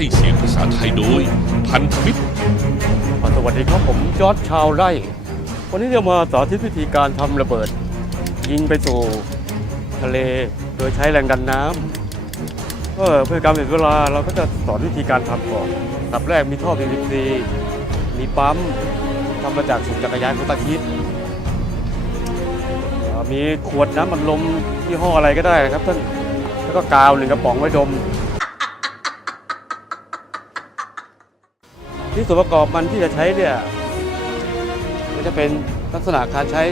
ให้เสียงภาษาไทยโดย พันธมิตร สวัสดีครับผมจอร์ดชาวไร่ วันนี้จะมาสาธิตวิธีการทำระเบิด ยิงไปสู่ทะเลโดยใช้แรงดันน้ำเออเพื่อการเสียเวลาเราก็จะสอนวิธีการทำก่อนตับแรกมีท่อ PVC มีปั๊มทำมาจากสูบจักรยานของตาคิดเอ่อมีขวดน้ำมันลมยี่ห้ออะไรก็ได้นะครับท่านแล้วก็กาวหนึ่งกระป๋องไว้ดม ที่ส่วนประกอบมันที่จะใช้เนี่ยก็จะเป็นลักษณะการใช้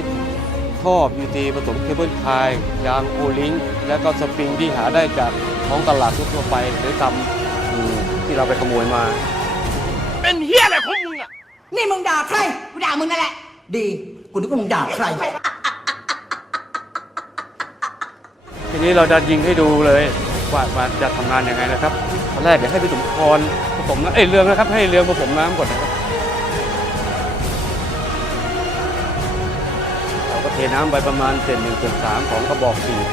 ท่อ PVC ผสมเคเบิลคายยางโอลิงและก็สปริงที่หาได้จากท้องตลาดทั่วๆไปหรือตามอืมที่เราไปขโมยมา เป็นเฮียอะไรของมึงอะ นี่มึงด่าใครกูด่ามึงนั่นแหละ ดีกูนึกว่ามึงด่าใคร ทีนี้เราจะยิงให้ดูเลยว่าว่าจะทำงานยังไงนะครับ ตอนแรกเดี๋ยวให้พี่สมพรผสมน้ำเอ้ยเรืองนะครับ ให้เรืองผสมน้ำก่อนนะครับเราก็เทน้ำไปประมาณเศษหนึ่งส่วนสามของกระบอกสีบ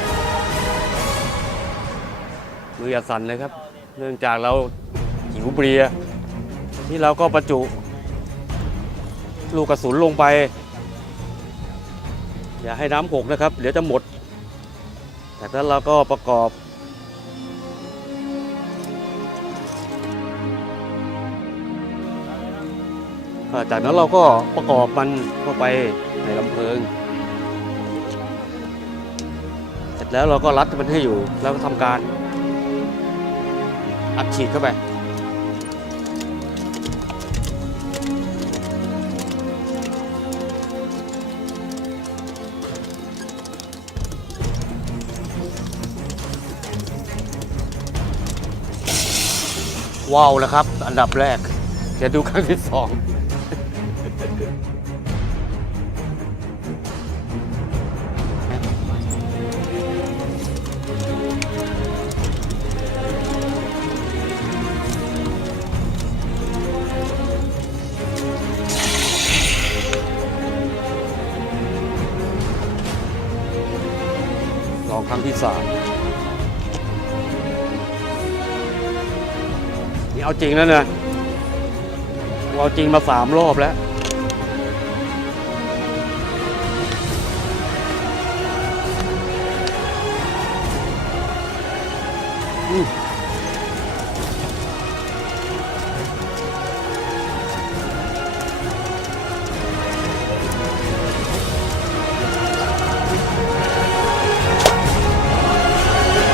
มืออย่าสั่นเลยครับ เนื่องจากเราหิวเบียร์ที่เราก็ประจุ ลูกกระสุนลงไป อย่าให้น้ำหกนะครับ เดี๋ยวจะหมดจากนั้นเราก็ประกอบ จากนั้นเราก็ประกอบมันเข้าไปในลำเพลิง เสร็จแล้วเราก็รัดมันให้อยู่ แล้วก็ทำการอัดฉีดเข้าไปว้าวแล้วครับ อันดับแรก จะดูครั้งที่สอง ลองครั้งที่สามนี่เอาจริงแล้วนะเอาจริงมาสามรอบแล้ว อืม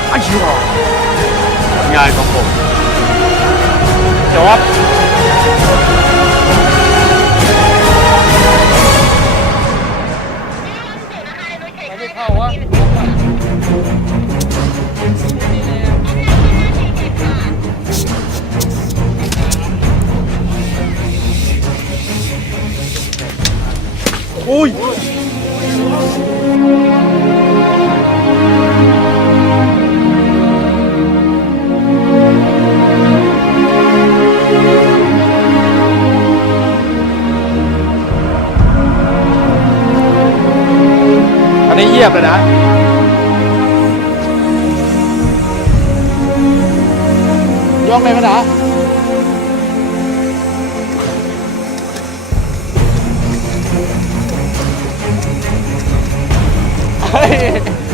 ไอ้เหี้ย อุ้ยอันนี้เยียบเลยนะยกเลยมั้ยนะ भाई